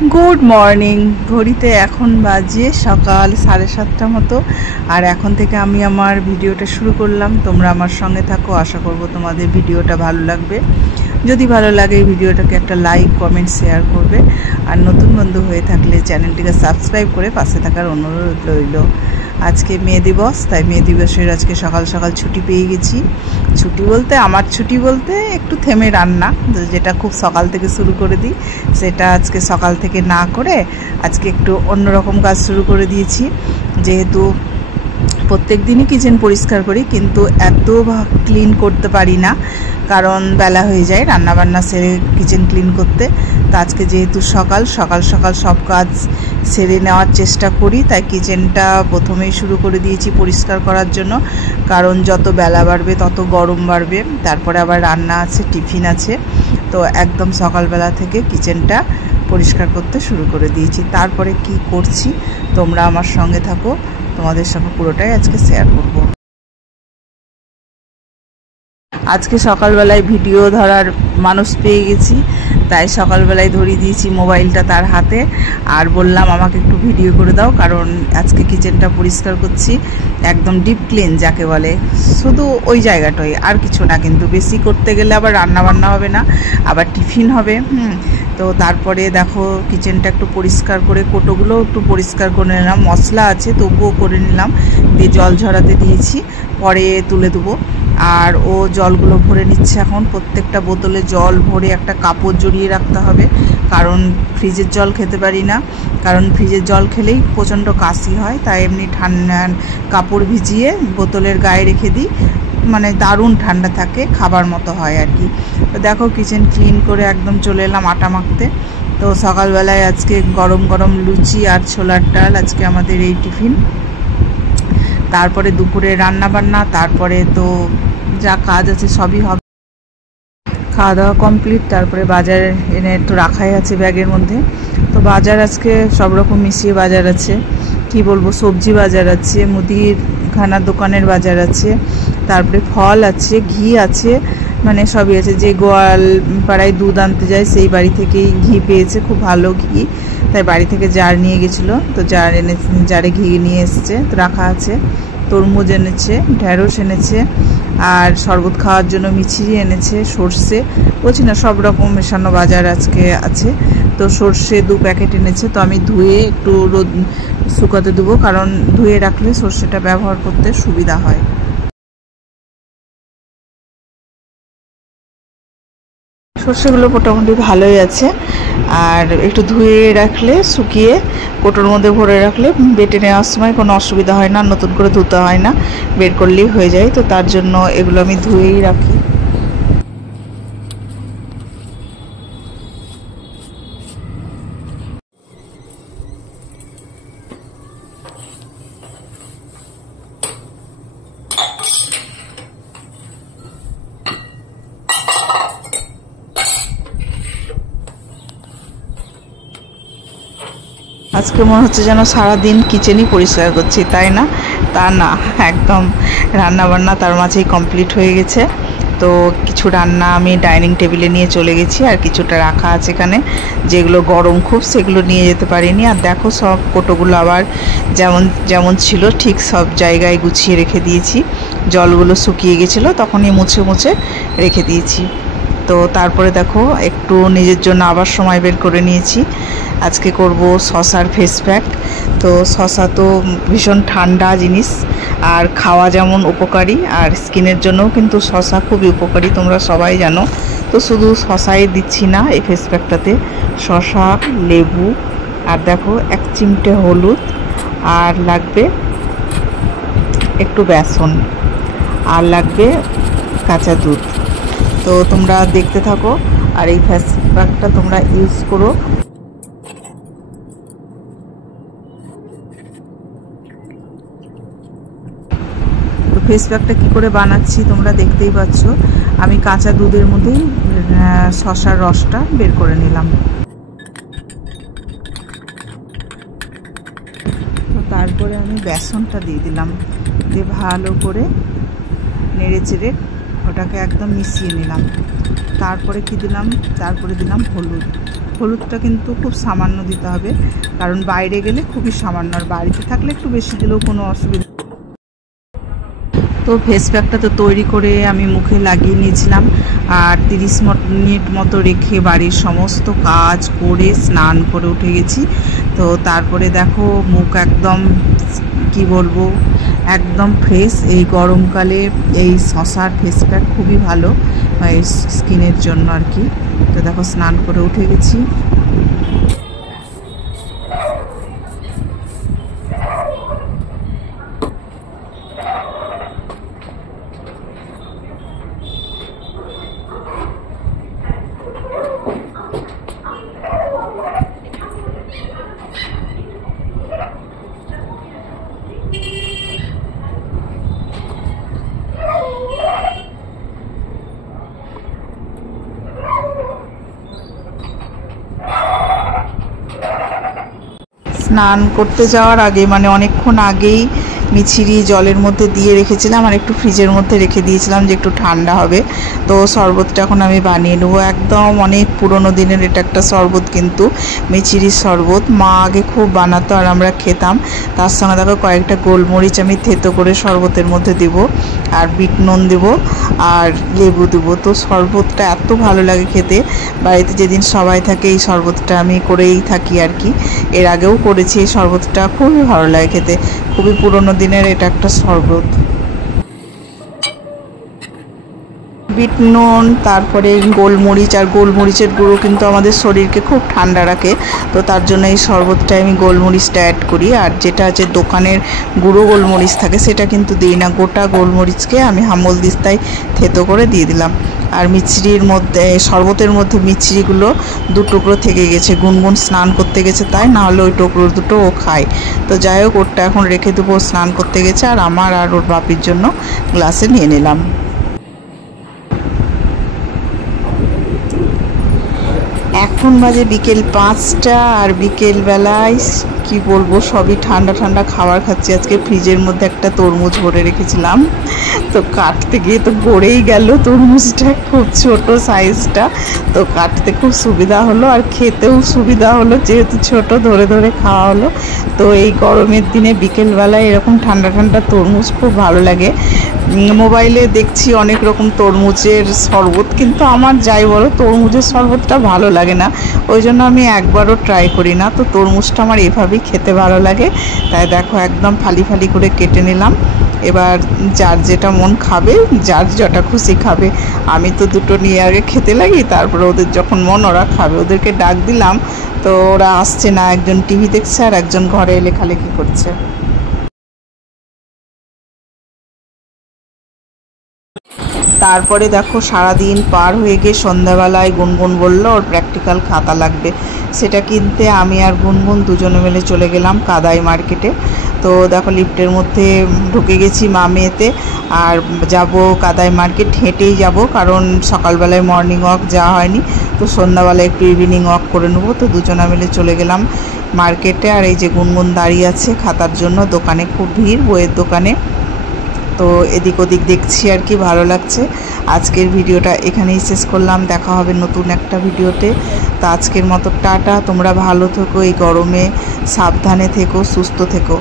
Good morning. ঘড়িতে এখন বাজে সকাল 7:30 মতো। আর এখন থেকে আমি আমার ভিডিওটা শুরু করলাম। তোমরা আমার সঙ্গে থাকো, আশা করব তোমাদের ভিডিওটা ভালো লাগবে। যদি ভালো লাগে এই ভিডিওটাকে একটা লাইক, কমেন্ট, শেয়ার করবে। আর নতুন বন্ধু হয়ে থাকলে চ্যানেলটিকে সাবস্ক্রাইব করে পাশে থাকার অনুরোধ রইল। আজকে মে দিবস, তাই মে দিবসের আজকে সকাল সকাল ছুটি পেয়ে গেছি। ছুটি বলতে আমার ছুটি বলতে একটু থেমে রান্না, যেটা খুব সকাল থেকে শুরু করে দিই, সেটা আজকে সকাল থেকে না করে আজকে একটু অন্যরকম কাজ শুরু করে দিয়েছি। যেহেতু প্রত্যেক দিনই কিচেন পরিষ্কার করি, কিন্তু এত ক্লিন করতে পারি না, কারণ বেলা হয়ে যায় রান্নাবান্না সেরে কিচেন ক্লিন করতে। তো আজকে যেহেতু সকাল সকাল সব কাজ সেরে নেওয়ার চেষ্টা করি, তাই কিচেনটা প্রথমেই শুরু করে দিয়েছি পরিষ্কার করার জন্য। কারণ যত বেলা বাড়বে তত গরম বাড়বে, তারপরে আবার রান্না আছে, টিফিন আছে। তো একদম সকালবেলা থেকে কিচেনটা পরিষ্কার করতে শুরু করে দিয়েছি। তারপরে কি করছি তোমরা আমার সঙ্গে থাকো, তোমাদের সঙ্গে পুরোটাই আজকে শেয়ার করব। আজকে সকালবেলায় ভিডিও ধরার মানুষ পেয়ে গেছি, তাই সকালবেলায় ধরিয়ে দিয়েছি মোবাইলটা তার হাতে, আর বললাম আমাকে একটু ভিডিও করে দাও, কারণ আজকে কিচেনটা পরিষ্কার করছি, একদম ডিপ ক্লিন যাকে বলে, শুধু ওই জায়গাটাই, আর কিছু না। কিন্তু বেশি করতে গেলে আবার রান্না বান্না হবে না, আবার টিফিন হবে। তো তারপরে দেখো কিচেনটা একটু পরিষ্কার করে, কোটোগুলো একটু পরিষ্কার করে নিলাম, মশলা আছে তবুও করে নিলাম, দিয়ে জল ঝরাতে দিয়েছি, পরে তুলে দেবো। আর ও জলগুলো ভরে নিচ্ছে এখন। প্রত্যেকটা বোতলে জল ভরে একটা কাপড় জড়িয়ে রাখতে হবে, কারণ ফ্রিজের জল খেতে পারি না, কারণ ফ্রিজের জল খেলেই প্রচণ্ড কাশি হয়। তাই এমনি ঠান্ডা কাপড় ভিজিয়ে বোতলের গায়ে রেখে দিই, মানে দারুণ ঠান্ডা থাকে, খাবার মতো হয় আর কি। তো দেখো কিচেন ক্লিন করে একদম চলে এলাম আটা মাখতে। তো সকালবেলায় আজকে গরম গরম লুচি আর ছোলার ডাল আজকে আমাদের এই টিফিন। তারপরে দুপুরে রান্না বান্না, তারপরে তো যা কাজ আছে সবই হবে। খাওয়া দাওয়া কমপ্লিট, তারপরে বাজার এনে তো রাখাই আছে ব্যাগের মধ্যে। তো বাজার আজকে সব রকম মিশিয়ে বাজার আছে, কি বলবো, সবজি বাজার আছে, মুদিখানার দোকানের বাজার আছে, তারপরে ফল আছে, ঘি আছে, মানে সবই আছে। যে গোয়াল পাড়ায় দুধ আনতে যায় সেই বাড়ি থেকেই ঘি পেয়েছে, খুব ভালো ঘি, তাই বাড়ি থেকে জার নিয়ে গেছিলো, তো জারে ঘি নিয়ে এসছে, তো রাখা আছে। তরমুজ এনেছে, ঢেঁড়স এনেছে, আর শরবত খাওয়ার জন্য মিছরি এনেছে, সর্ষে, বলছি না সব রকম মেশানো বাজার আজকে আছে। তো সর্ষে 2 প্যাকেট এনেছে, তো আমি ধুয়ে একটু রোদ শুকাতে দেবো, কারণ ধুয়ে রাখলে সর্ষেটা ব্যবহার করতে সুবিধা হয়। সর্ষেগুলো মোটামুটি ভালোই আছে, আর একটু ধুয়ে রাখলে, শুকিয়ে কোটোর মধ্যে ভরে রাখলে বেটে নেওয়ার সময় কোনো অসুবিধা হয় না, নতুন করে ধুতে হয় না, বের করলেই হয়ে যায়। তো তার জন্য এগুলো আমি ধুয়েই রাখি। আজকে মনে হচ্ছে যেন সারাদিন কিচেনই পরিষ্কার করছি, তাই না? তা না, একদম রান্নাবান্না তার মাঝেই কমপ্লিট হয়ে গেছে। তো কিছু রান্না আমি ডাইনিং টেবিলে নিয়ে চলে গেছি, আর কিছুটা রাখা আছে এখানে, যেগুলো গরম খুব, সেগুলো নিয়ে যেতে পারিনি। আর দেখো সব কোটোগুলো আবার যেমন যেমন ছিল ঠিক সব জায়গায় গুছিয়ে রেখে দিয়েছি। জলগুলো শুকিয়ে গেছিলো, তখনই মুছে মুছে রেখে দিয়েছি। তো তারপরে দেখো একটু নিজের জন্য আবার সময় বের করে নিয়েছি। আজকে করব শশার ফেস প্যাক। তো শশা তো ভীষণ ঠান্ডা জিনিস, আর খাওয়া যেমন উপকারী, আর স্কিনের জন্যও কিন্তু শশা খুবই উপকারী, তোমরা সবাই জানো। তো শুধু শশাই দিচ্ছি না এই ফেস প্যাকটাতে, শশা, লেবু, আর দেখো 1 চিমটে হলুদ, আর লাগবে একটু বেসন, আর লাগবে কাঁচা দুধ। তো তোমরা দেখতে থাকো, আর এই ফেস প্যাকটা তোমরা ইউজ করো। তো ফেস প্যাকটা কী করে বানাচ্ছি তোমরা দেখতেই পাচ্ছ। আমি কাঁচা দুধের মধ্যেই শশার রসটা বের করে নিলাম। তো তারপরে আমি বেসনটা দিয়ে দিলাম, দিয়ে ভালো করে নেড়ে চেড়ে ওটাকে একদম মিশিয়ে নিলাম। তারপরে কি দিলাম, তারপরে দিলাম হলুদ, হলুদটা কিন্তু খুব সামান্য দিতে হবে, কারণ বাইরে গেলে খুবই সামান্য, আর বাড়িতে থাকলে একটু বেশি দিলেও কোনো অসুবিধা। তো ফেস প্যাকটা তো তৈরি করে আমি মুখে লাগিয়ে নিয়েছিলাম, আর 30 মিনিট মতো রেখে বাড়ির সমস্ত কাজ করে স্নান করে উঠে গেছি। তো তারপরে দেখো মুখ একদম কি বলবো, একদম ফ্রেশ। এই গরমকালে এই শশার ফেস প্যাক খুবই ভালো এই স্কিনের জন্য আর কি। তো দেখো স্নান করে উঠে গেছি। স্নান করতে যাওয়ার আগে মানে অনেকক্ষণ আগেই মিছরি জলের মধ্যে দিয়ে রেখেছিলাম, আর একটু ফ্রিজের মধ্যে রেখে দিয়েছিলাম যে একটু ঠান্ডা হবে। তো শরবতটা এখন আমি বানিয়ে নেবো। একদম অনেক পুরনো দিনের এটা একটা শরবত, কিন্তু মিছরির শরবত মা আগে খুব বানাতো আর আমরা খেতাম। তার সঙ্গে দেখো কয়েকটা গোলমরিচ আমি থেতো করে শরবতের মধ্যে দেব, আর বিট নুন দেবো, আর লেবু দেবো। তো শরবতটা এত ভালো লাগে খেতে। বাড়িতে যেদিন সবাই থাকে এই শরবতটা আমি করেই থাকি আর কি। এর আগেও করেছি। এই শরবতটা খুবই ভালো লাগে খেতে, খুবই পুরনো দিনের এটা একটা শরবত। বিট নুন, তারপরে গোলমরিচ, আর গোলমরিচের গুঁড়ো কিন্তু আমাদের শরীরকে খুব ঠান্ডা রাখে। তো তার জন্য এই শরবতটায় আমি গোলমরিচটা অ্যাড করি। আর যেটা আছে দোকানের গুঁড়ো গোলমরিচ থাকে সেটা কিন্তু দিই না, গোটা গোলমরিচকে আমি হামল দিস্তায় থেতো করে দিয়ে দিলাম। আর মিছরির মধ্যে, শরবতের মধ্যে মিছরিগুলো 2 টুকরো থেকে গেছে। গুনগুন স্নান করতে গেছে তাই, না হলে ওই টুকরো দুটো ও খায়। তো যাই হোক, ওরটা এখন রেখে দেবো, স্নান করতে গেছে। আর আমার আর ওর বাপির জন্য গ্লাসে নিয়ে নিলাম। এখন বাজে বিকেল 5টা, আর বিকেলবেলায় কি বলবো, সবই ঠান্ডা ঠান্ডা খাবার খাচ্ছি। আজকে ফ্রিজের মধ্যে একটা তরমুজ ভরে রেখেছিলাম, তো কাটতে গিয়ে তো গড়েই গেল তরমুজটা, খুব ছোট সাইজটা। তো কাটতে খুব সুবিধা হলো, আর খেতেও সুবিধা হলো, যেহেতু ছোট ধরে ধরে খাওয়া হলো। তো এই গরমের দিনে বিকেলবেলায় এরকম ঠান্ডা ঠান্ডা তরমুজ খুব ভালো লাগে। মোবাইলে দেখছি অনেক রকম তরমুজের শরবত, কিন্তু আমার যাই বলো তরমুজের শরবতটা ভালো লাগে না, ওই জন্য আমি একবারও ট্রাই করি না। তো তরমুজটা আমার এভাবেই খেতে ভালো লাগে, তাই দেখো একদম ফালি ফালি করে কেটে নিলাম। এবার যার যেটা মন খাবে, যার যেটা খুশি খাবে। আমি তো দুটো নিয়ে আগে খেতে লাগি, তারপরে ওদের যখন মন ওরা খাবে। ওদেরকে ডাক দিলাম, তো ওরা আসছে না, একজন টিভি দেখছে আর একজন ঘরে লেখালেখি করছে। তারপরে দেখো সারাদিন পার হয়ে গিয়ে সন্ধ্যাবেলায় গুনগুন বলল ওর প্র্যাকটিক্যাল খাতা লাগবে, সেটা কিনতে আমি আর গুনগুন দুজনে মিলে চলে গেলাম কাদাই মার্কেটে। তো দেখো লিফটের মধ্যে ঢুকে গেছি মা মেয়েতে, আর যাব কাদাই মার্কেট, হেঁটেই যাব, কারণ সকালবেলায় মর্নিং ওয়াক যাওয়া হয়নি। তো সন্ধ্যাবেলায় একটু ইভিনিং ওয়াক করে নেবো। তো দুজনে মিলে চলে গেলাম মার্কেটে। আর এই যে গুনগুন দাঁড়িয়ে আছে খাতার জন্য, দোকানে খুব ভিড়, বইয়ের দোকানে। তো এদিক ওদিক দেখছি আর কি, ভালো লাগছে। আজকের ভিডিওটা এখানেই শেষ করলাম, দেখা হবে নতুন একটা ভিডিওতে। তো আজকের মতো টাটা, তোমরা ভালো থেকো, এই গরমে সাবধানে থেকো, সুস্থ থেকো।